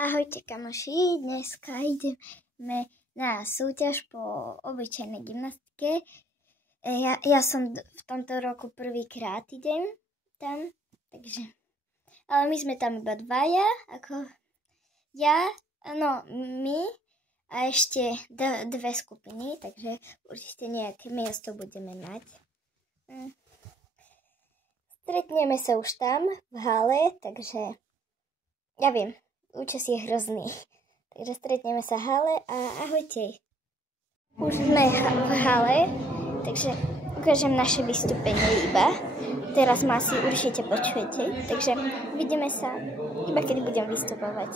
Ahojte kamoši, dneska ideme na súťaž po obyčajnej gymnastike. Ja som v tomto roku prvýkrát idem tam, takže... Ale my sme tam iba dvaja, ako ja, no my a ešte dve skupiny, takže určite nejaké miesto budeme mať. Stretneme sa už tam v hale, takže ja viem. Účes je hrozný. Takže stretneme sa v hale a ahojte. Už sme v hale, takže ukážem naše vystúpenie iba. Teraz ma asi určite počujete, takže vidíme sa iba keď budem vystupovať.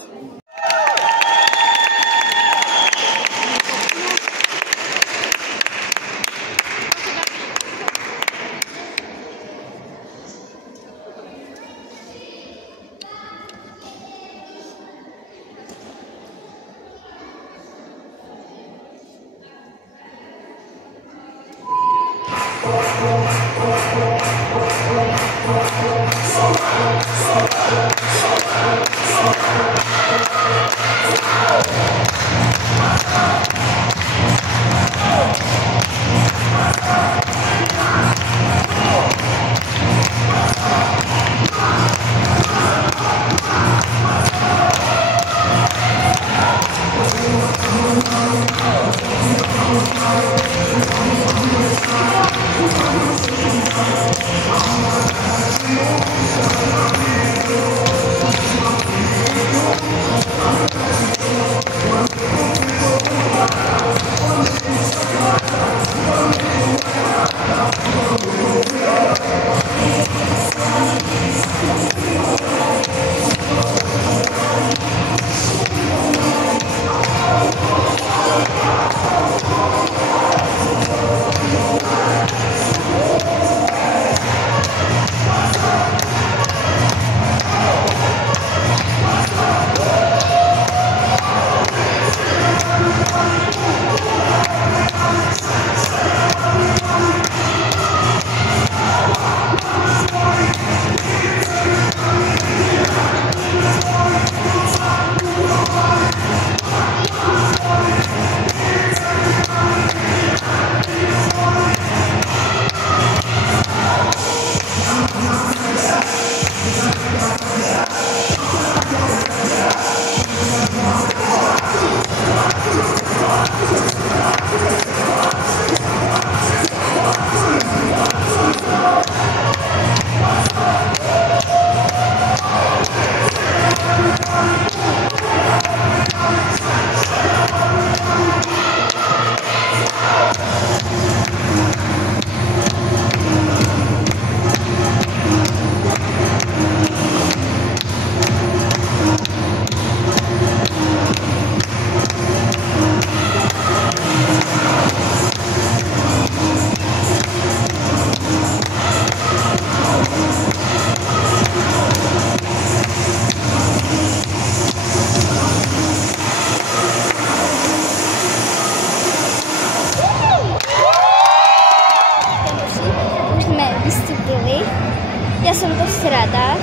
Ja som dosť rada,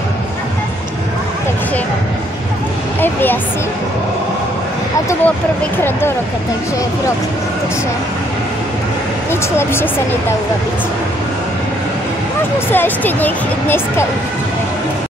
takže aj vy asi. A to bolo prvýkrát do roka, takže v rok, takže nič lepšie sa nedá urobiť. Možno sa ešte dneska uvidíme.